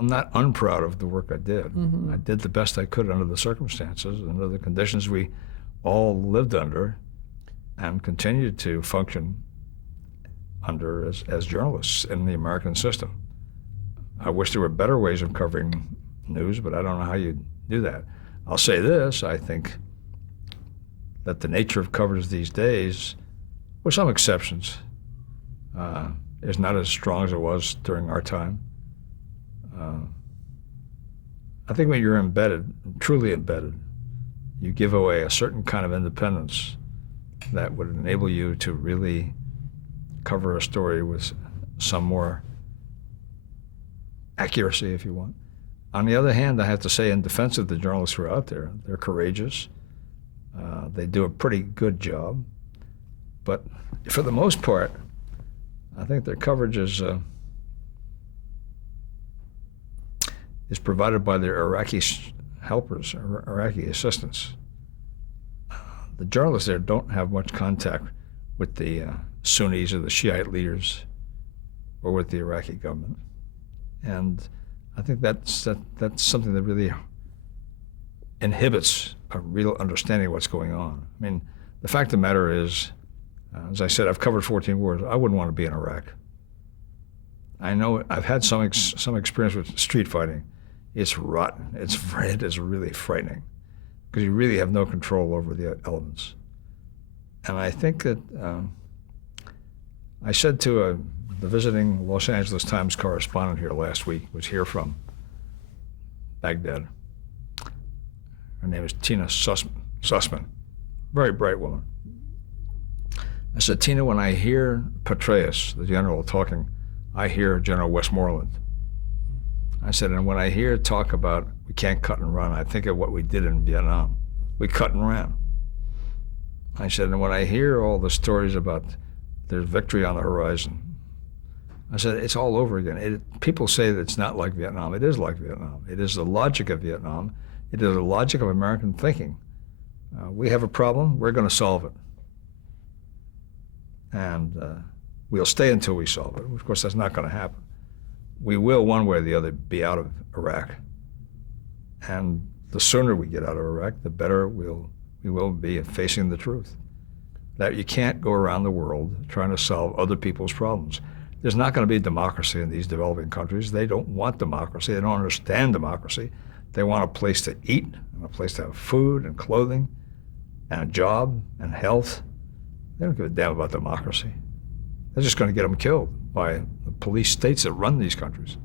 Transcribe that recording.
I'm not unproud of the work I did. I did the best I could under the circumstances, under the conditions we all lived under and continued to function under as journalists in the American system. I wish there were better ways of covering news, but I don't know how you do that. I'll say this, I think that the nature of coverage these days, with some exceptions, is not as strong as it was during our time. I think when you're embedded, truly embedded, you give away a certain kind of independence that would enable you to really cover a story with some more accuracy, if you want. On the other hand, I have to say, in defense of the journalists who are out there, they're courageous. They do a pretty good job. But for the most part, I think their coverage is provided by their Iraqi helpers, or Iraqi assistants. The journalists there don't have much contact with the Sunnis or the Shiite leaders or with the Iraqi government. And I think that's something that really inhibits a real understanding of what's going on. I mean, the fact of the matter is, as I said, I've covered 14 wars. I wouldn't want to be in Iraq. I know I've had some experience with street fighting. It's rotten. It is really frightening because you really have no control over the elements. And I think that I said to the visiting Los Angeles Times correspondent here last week, was here from Baghdad. Her name is Tina Sussman, very bright woman. I said, Tina, when I hear Petraeus, the general, talking, I hear General Westmoreland. I said, and when I hear talk about we can't cut and run, I think of what we did in Vietnam. We cut and ran. I said, and when I hear all the stories about there's victory on the horizon, I said, it's all over again. People say that it's not like Vietnam. It is like Vietnam. It is the logic of Vietnam. It is the logic of American thinking. We have a problem, we're going to solve it. And we'll stay until we solve it. Of course, that's not going to happen. We will, one way or the other, be out of Iraq. And the sooner we get out of Iraq, the better we will be facing the truth. That you can't go around the world trying to solve other people's problems. There's not going to be democracy in these developing countries. They don't want democracy. They don't understand democracy. They want a place to eat, and a place to have food and clothing, and a job and health. They don't give a damn about democracy. They're just going to get them killed by the police states that run these countries.